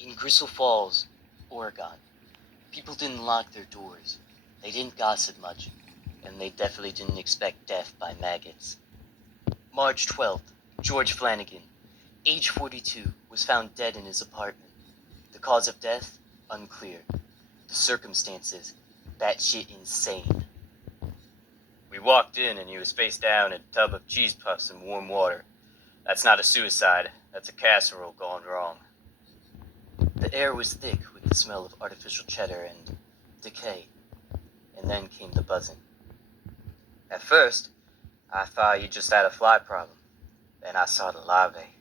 In Gristle Falls, Oregon, people didn't lock their doors. They didn't gossip much, and they definitely didn't expect death by maggots. March 12th, George Flanagan, age 42, was found dead in his apartment. The cause of death? Unclear. The circumstances? Batshit insane. We walked in and he was face down in a tub of cheese puffs and warm water. That's not a suicide. That's a casserole gone wrong. The air was thick with the smell of artificial cheddar and decay. And then came the buzzing. At first, I thought you just had a fly problem. Then I saw the larvae.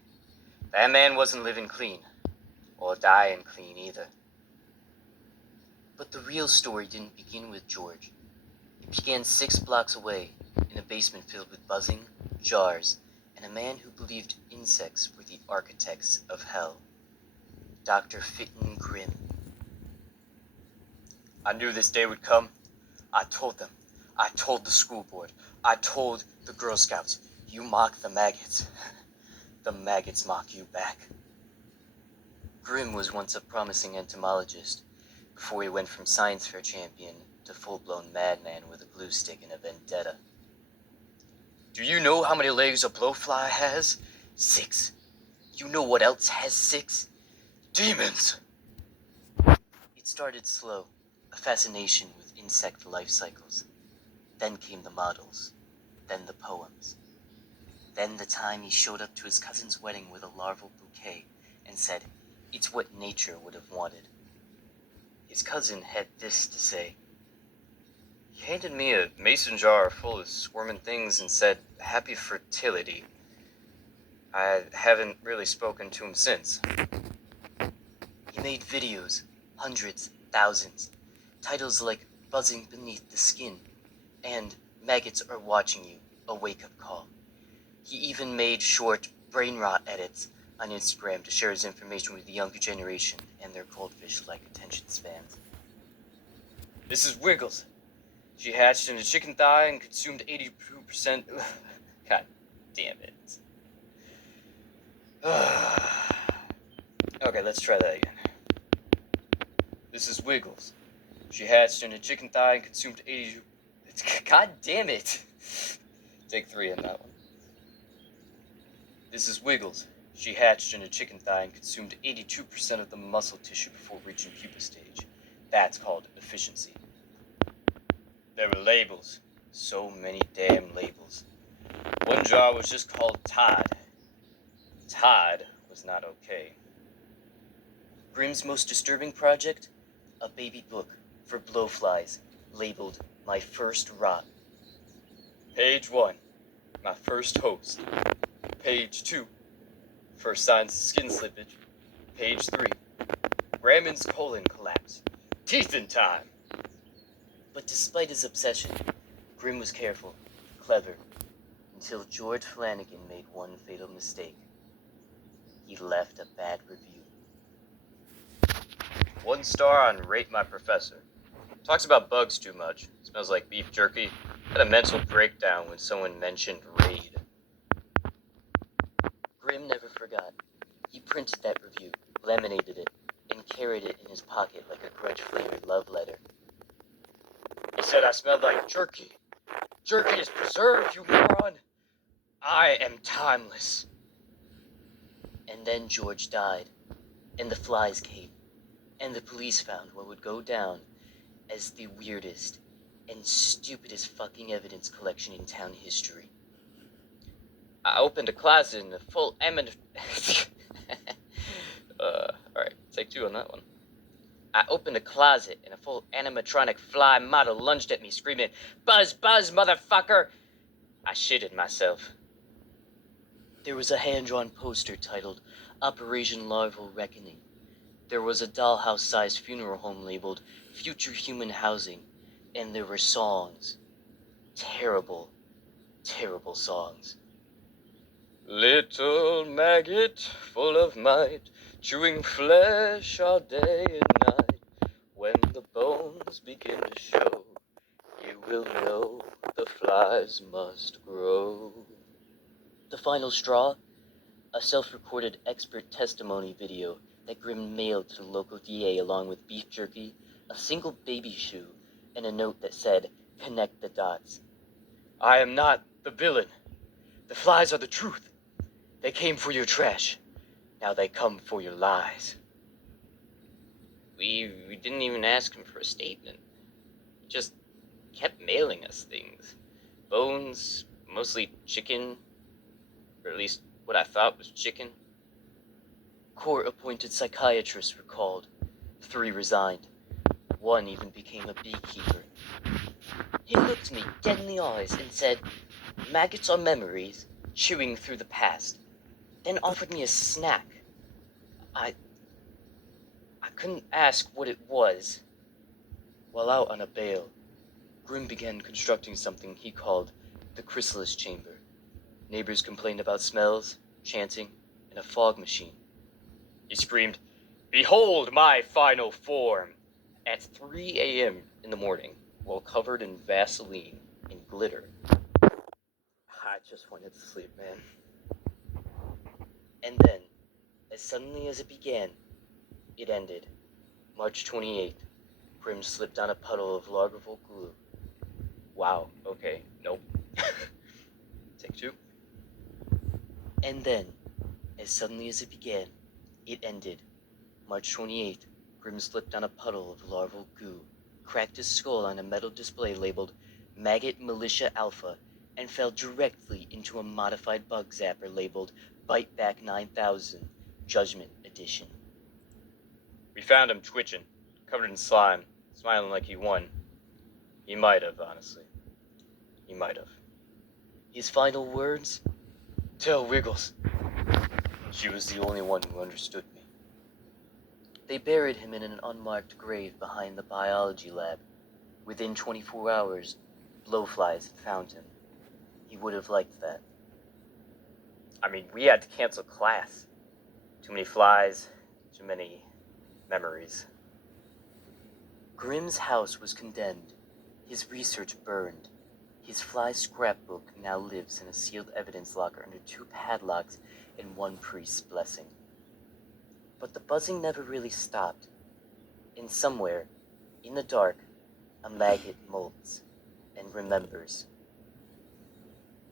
That man wasn't living clean. Or dying clean either. But the real story didn't begin with George. It began 6 blocks away, in a basement filled with buzzing, jars, and a man who believed insects were the architects of hell. Dr. Fitton Grimm. I knew this day would come. I told them. I told the school board. I told the Girl Scouts. You mock the maggots. The maggots mock you back. Grimm was once a promising entomologist, before he went from science fair champion to full-blown madman with a glue stick and a vendetta. Do you know how many legs a blowfly has? 6. You know what else has 6? Demons! It started slow, a fascination with insect life cycles. Then came the models, then the poems. Then the time he showed up to his cousin's wedding with a larval bouquet and said, "It's what nature would have wanted." His cousin had this to say. He handed me a mason jar full of squirming things and said, "Happy fertility." I haven't really spoken to him since. He made videos, hundreds, thousands. Titles like Buzzing Beneath the Skin and Maggots Are Watching You, a wake-up call. He even made short brain rot edits on Instagram to share his information with the younger generation and their goldfish-like attention spans. This is Wiggles. She hatched in a chicken thigh and consumed 82%. God damn it. Okay, let's try that again. This is Wiggles. She hatched in a chicken thigh and consumed 82. God damn it. Take 3 on that one. This is Wiggles. She hatched in a chicken thigh and consumed 82% of the muscle tissue before reaching pupa stage. That's called efficiency. There were labels. So many damn labels. One jar was just called Todd. Todd was not okay. Grimm's most disturbing project? A baby book for blowflies, labeled My First Rot. Page 1, my first host. Page 2, first signs of skin slippage. Page 3, Ramon's colon collapse. Teeth in time. But despite his obsession, Grimm was careful, clever, until George Flanagan made one fatal mistake. He left a bad review. 1 star on Rate My Professor. Talks about bugs too much. Smells like beef jerky. Had a mental breakdown when someone mentioned Raid. Grimm never forgot. He printed that review, laminated it, and carried it in his pocket like a grudge-flavored love letter. He said I smelled like jerky. Jerky is preserved, you moron. I am timeless. And then George died, and the flies came, and the police found what would go down as the weirdest and stupidest fucking evidence collection in town history. I opened a closet in a full alright, take 2 on that one. I opened a closet and a full animatronic fly model lunged at me screaming, "Buzz, buzz, motherfucker!" I shitted myself. There was a hand-drawn poster titled Operation Larval Reckoning. There was a dollhouse-sized funeral home labeled Future Human Housing, and there were songs. Terrible, terrible songs. Little maggot full of might, chewing flesh all day and night. When the bones begin to show, you will know the flies must grow. The final straw? A self-recorded expert testimony video that Grimm mailed to the local DA along with beef jerky, a single baby shoe, and a note that said, "Connect the dots." I am not the villain. The flies are the truth. They came for your trash. Now they come for your lies. We didn't even ask him for a statement. He just kept mailing us things. Bones, mostly chicken, or at least what I thought was chicken. Court-appointed psychiatrists were called. 3 resigned. 1 even became a beekeeper. He looked me dead in the eyes and said, "Maggots are memories, chewing through the past," then offered me a snack. I couldn't ask what it was. While out on a bail, Grimm began constructing something he called the chrysalis chamber. Neighbors complained about smells, chanting, and a fog machine. He screamed, "Behold my final form!" at 3 a.m. in the morning, while covered in Vaseline and glitter. I just wanted to sleep, man. And then, as suddenly as it began, it ended. March 28th, Grimm slipped on a puddle of Lagavulin glue. Wow, okay, nope. Take 2. And then, as suddenly as it began, it ended. March 28th, Grimm slipped on a puddle of larval goo, cracked his skull on a metal display labeled Maggot Militia Alpha, and fell directly into a modified bug zapper labeled Bite Back 9000, Judgment Edition. We found him twitching, covered in slime, smiling like he won. He might have, honestly. He might have. His final words? "Tell Wiggles." She was the only one who understood me. They buried him in an unmarked grave behind the biology lab. Within 24 hours, blowflies had found him. He would have liked that. I mean, we had to cancel class. Too many flies, too many memories. Grimm's house was condemned, his research burned. His fly scrapbook now lives in a sealed evidence locker under 2 padlocks and 1 priest's blessing. But the buzzing never really stopped. And somewhere, in the dark, a maggot molts and remembers.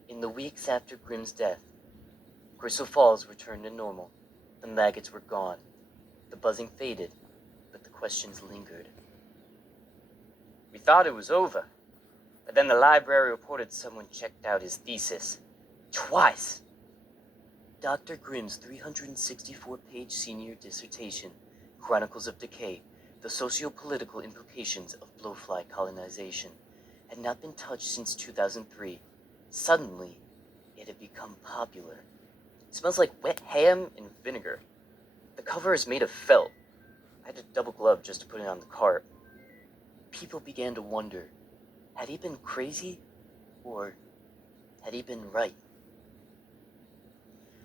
In the weeks after Grimm's death, Crystal Falls returned to normal. The maggots were gone. The buzzing faded, but the questions lingered. We thought it was over, but then the library reported someone checked out his thesis. Twice! Dr. Grimm's 364-page senior dissertation, Chronicles of Decay, the socio-political implications of blowfly colonization, had not been touched since 2003. Suddenly, it had become popular. It smells like wet ham and vinegar. The cover is made of felt. I had to double glove just to put it on the cart. People began to wonder, had he been crazy, or had he been right?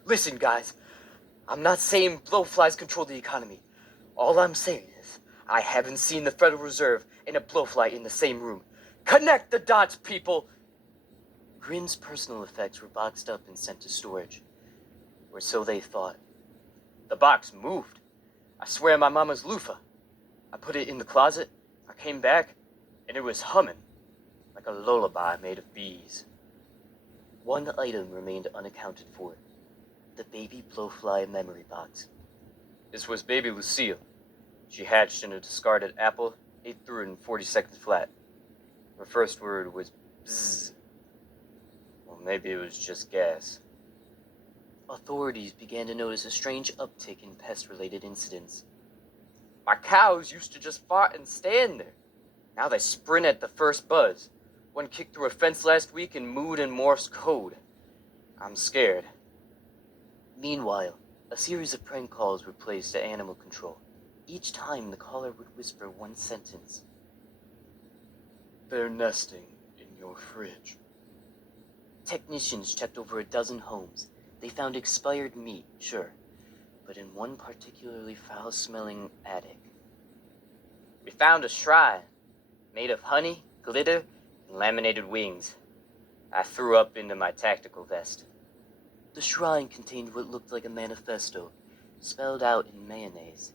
Listen, guys, I'm not saying blowflies control the economy. All I'm saying is, I haven't seen the Federal Reserve and a blowfly in the same room. Connect the dots, people! Grimm's personal effects were boxed up and sent to storage. Or so they thought. The box moved. I swear my mama's loofah. I put it in the closet, I came back, and it was humming, like a lullaby made of bees. One item remained unaccounted for. The baby blowfly memory box. This was baby Lucille. She hatched in a discarded apple, ate through it in 40 seconds flat. Her first word was bzzz. Or maybe it was just gas. Authorities began to notice a strange uptick in pest-related incidents. My cows used to just fart and stand there. Now they sprint at the first buzz. One kicked through a fence last week and mooed in Morse code. I'm scared. Meanwhile, a series of prank calls were placed to animal control. Each time the caller would whisper one sentence. They're nesting in your fridge. Technicians checked over a dozen homes. They found expired meat, sure, but in one particularly foul-smelling attic. We found a shrine, made of honey, glitter, and laminated wings. I threw up into my tactical vest. The shrine contained what looked like a manifesto, spelled out in mayonnaise,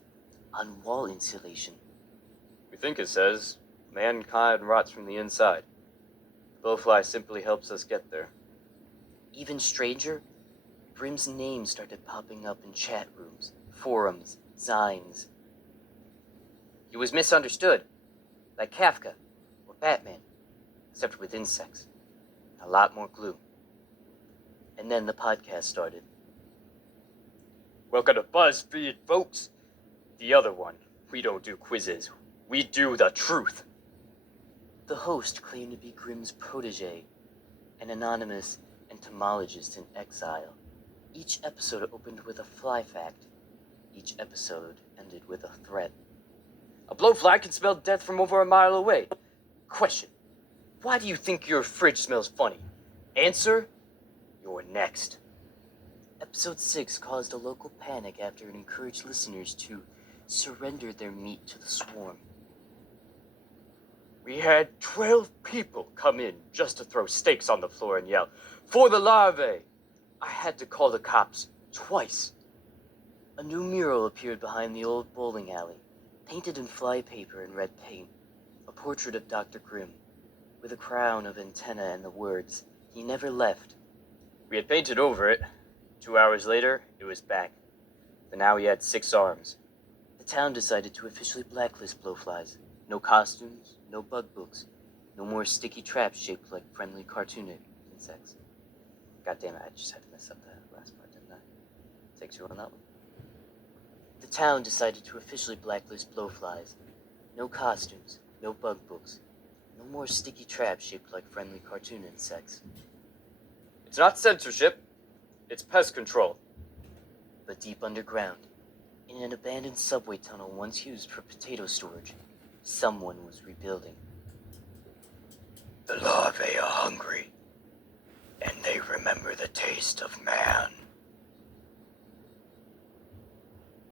on wall insulation. We think it says, mankind rots from the inside. The blowfly simply helps us get there. Even stranger, Grimm's name started popping up in chat rooms, forums, zines. He was misunderstood, like Kafka or Batman, except with insects. A lot more glue. And then the podcast started. Welcome to BuzzFeed, folks. The other one. We don't do quizzes. We do the truth. The host claimed to be Grimm's protege, an anonymous entomologist in exile. Each episode opened with a fly fact. Each episode ended with a threat. A blowfly can smell death from over a mile away. Question. Why do you think your fridge smells funny? Answer. You're next. Episode 6 caused a local panic after it encouraged listeners to surrender their meat to the swarm. We had 12 people come in just to throw steaks on the floor and yell, "For the larvae!" I had to call the cops twice. A new mural appeared behind the old bowling alley, painted in flypaper and red paint. A portrait of Dr. Grimm, with a crown of antenna and the words, "He never left." We had painted over it. 2 hours later, it was back. But now he had 6 arms. The town decided to officially blacklist blowflies. No costumes, no bug books, no more sticky traps shaped like friendly cartoon insects. God damn it, I just had to mess up that last part, didn't I? Takes you on that one. The town decided to officially blacklist blowflies. No costumes, no bug books, no more sticky traps shaped like friendly cartoon insects. It's not censorship, it's pest control. But deep underground, in an abandoned subway tunnel once used for potato storage, someone was rebuilding. The larvae are hungry, and they remember the taste of man.